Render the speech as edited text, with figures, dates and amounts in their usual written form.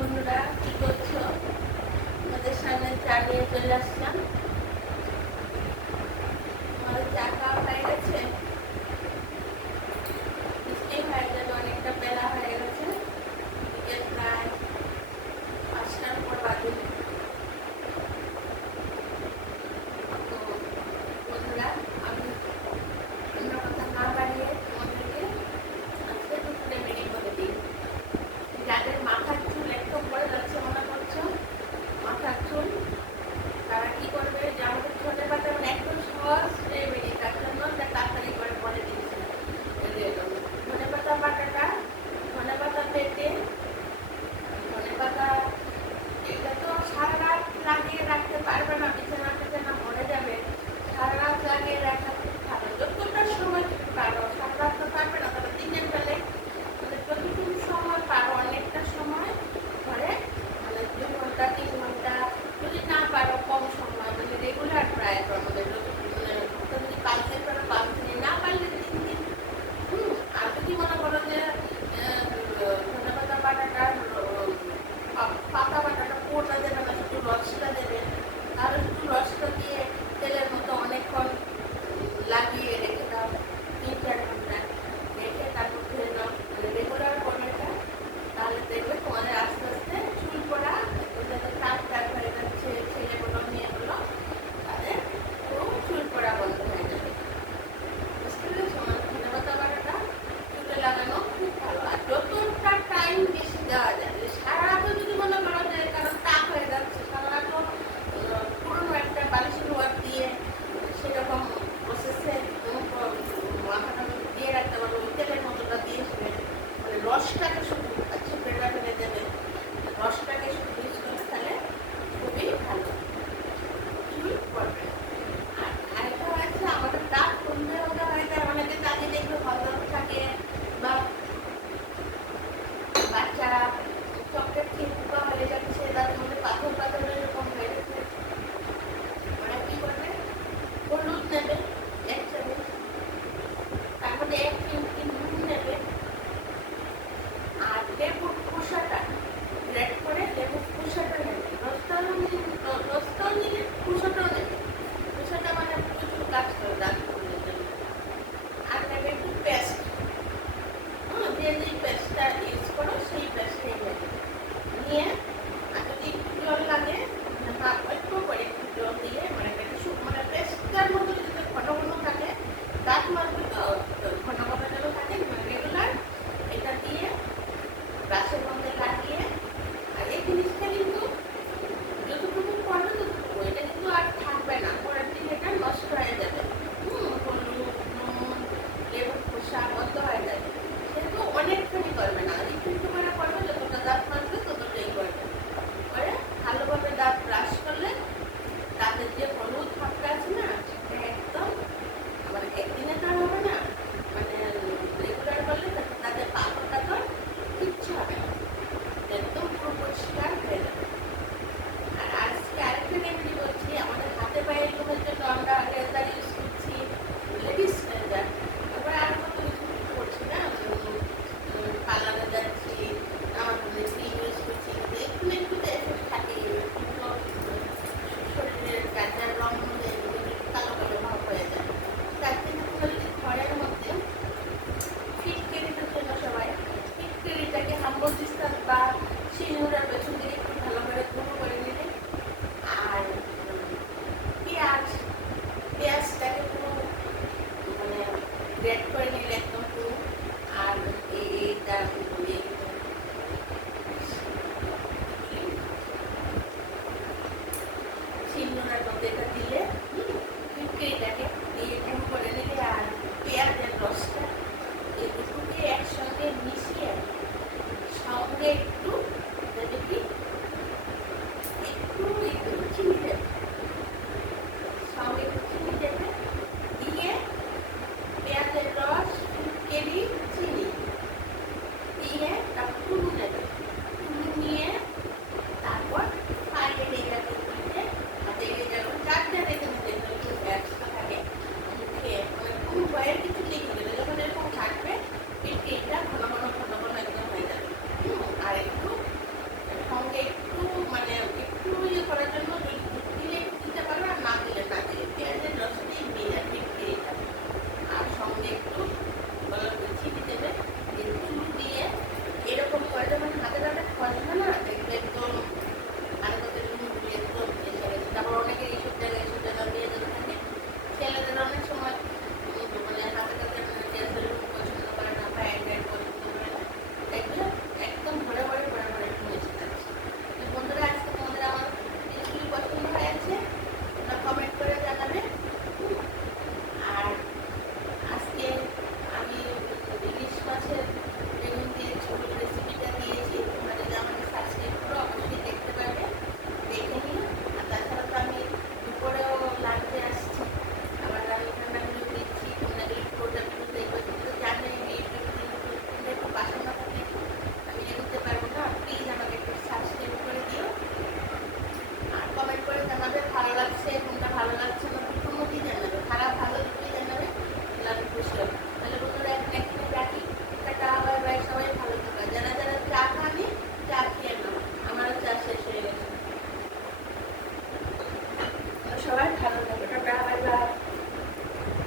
বন্ধুরা, কি করছো? তোমাদের সামনে চা নিয়ে চলে আসলাম। তোমাদের চা খাওয়া হয়ে গেছে? নিশ্চয়ই হয়ে যাবে, অনেকটা বেলা হয়ে গেছে। বিকেল প্রায় 5টার উপর বাজে। তো বন্ধুরা, আমি অন্য কথা না বাড়িয়ে তোমাদেরকে আজকে দুটো রেমেডি করে দিই। যাদের মাথার চুল একটু পড়ে যাচ্ছে, মনে করছো মাথার চুল, তারা কি করবে? যে আমাদের ধনে পাতা মানে একদম সহজ রেমেডি, তার জন্য তাড়াতাড়ি করে বলে দিচ্ছে। ধনে পাতা বাটাটা, ধনে পাতা পেটে, ধনে পাতা এটা তো সারা রাত লাগিয়ে রাখতে পারবে না, বিছানা টিছানা মরে যাবে। সারা রাত লাগিয়ে রাখা খুব ভালো, যতটা সময় তুমি পারো। সারা রাত তো পারবে না, তবে দিনের বেলায় মানে যতটুকু সময় পারো, অনেকটা সময় ধরে মানে 2 ঘন্টা 3 ঘন্টা, যদি না পারো কম সময়, মানে রেগুলার ট্রাই করো। আমাদের মানে যদি 5 দিন পারো 5 দিন, না পারলে 3 দিন। আর যদি মনে করো যে ধনে পাতা বাটাটা পাতা বাটাটা পুরোটা দেবে না, শুধু রসটা দেবে, তাহলে শুধু রসটা দিয়ে তেলের মতো অনেকক্ষণ লাগিয়ে রেখে দাও, 3-4 ঘন্টা রেখে তারপর ধুয়ে নাও। মানে রেগুলার করে এটা, তাহলে দেখবে তোমাদের আস্তে আস্তে চুল পড়া, যাদের কাক টাক হয়ে যাচ্ছে, ছেলে বলো মেয়ে বলো, তাদের খুব চুল পড়া বন্ধ হয়ে যাবে। বুঝতে পেরেছো? মানে ধনে পাতা বাটাটা চুলে লাগানো খুব ভালো। আর যতটা টাইম বেশি দেওয়া যাবে, সারা রাতও যদি মনে করো যে কারণ টাক হয়ে যাচ্ছে, সারা রাতও পুরোনো একটা বালিশের ওয়ার দিয়ে সেরকম প্রসেসে মাথাটা দিয়ে রাখতে পারবো। তেলের মতোটা দিয়ে মানে রসটাকে শুধু আচ্ছা পেটা ফেলে দেবে, রসটাকে শুধু ইউজ করবে, তাহলে খুবই ভালো চুল পড়বে। আর আরেকটা হয়েছে, আমাদের দাঁত হলদে হলদে হয়ে যায়, অনেকে দাঁতে দেখবে হলদে থাকে, বা বাচ্চারা চকলেট খেয়ে পোকা হয়ে যাচ্ছে, দাঁতের মধ্যে পাথর পাথর এরকম হয়ে যাচ্ছে। ওরা কি করবে? হলুদ নেবে 1 চামচ, তার মধ্যে 1 চিমটি নুন নেবে, আর লেবুর খোসাটা গ্রেট করে লেবুর খোসাটা নেবে। রসটাও নিলে খোসাটাও নেবে। খোসাটা মানে প্রচুর কাজ করে দাঁত খুলনের জন্য। আর নেবে একটু পেস্ট, যে পেস্টটা ইউজ করো সেই পেস্টটাই নেবে। নিয়ে আর যদি একটু জল লাগে, অল্প করে একটু জল দিয়ে, মানে মানে পেস্টটার মধ্যে যদি ঘন ঘন থাকে, দাঁত মারবে তো ঘন ঘন যেন থাকে, মানে রেগুলার এটা দিয়ে ব্রাশের মধ্যে লাগিয়ে। আর এই জিনিসটা কিন্তু যতটুকু পড়বে ততটুকু, এটা কিন্তু আর থাকবে না, পরের দিন এটা নষ্ট হয়ে যাবে। হলুদ, নুন, লেবুর খোসা বন্ধ হয়ে যাবে। সেহেতু অনেকখানি করবে না, একটু একটু করে করবে, যতটা দাঁত মাজবে ততটাই করবে। করে ভালোভাবে দাঁত ব্রাশ করলে দাঁতের যে হলুদ ভাবটা আছে না, সেটা একদম মানে একদিনে তো হবে না, মানে রেগুলার করলে দাঁতের পাথর টাথর কিচ্ছু হবে না, একদম পুরো পরিষ্কার হয়ে যাবে। আর আজকে আরেকটা রেমেডি বলছি। আমাদের হাতে পায়ে লোকের জন্য আমরা রেজার ইউজ করছি, লেডিস রেজার। তারপরে আর কত কিছু করছি না, পার্লারে যাচ্ছি, আমার ক্রিম ইউজ করছি, একটু একটু এফেক্ট থাকে, শরীরের গাঁজার রং মধ্যে কালো কালো ভাব হয়ে যায়। তার থেকে তোমরা যদি ঘরের মধ্যে ফিটকেরিটার জন্য সবাই ফিটকেরিটাকে হাম্বল দিস্তার বা শিলনোড়ার পেছন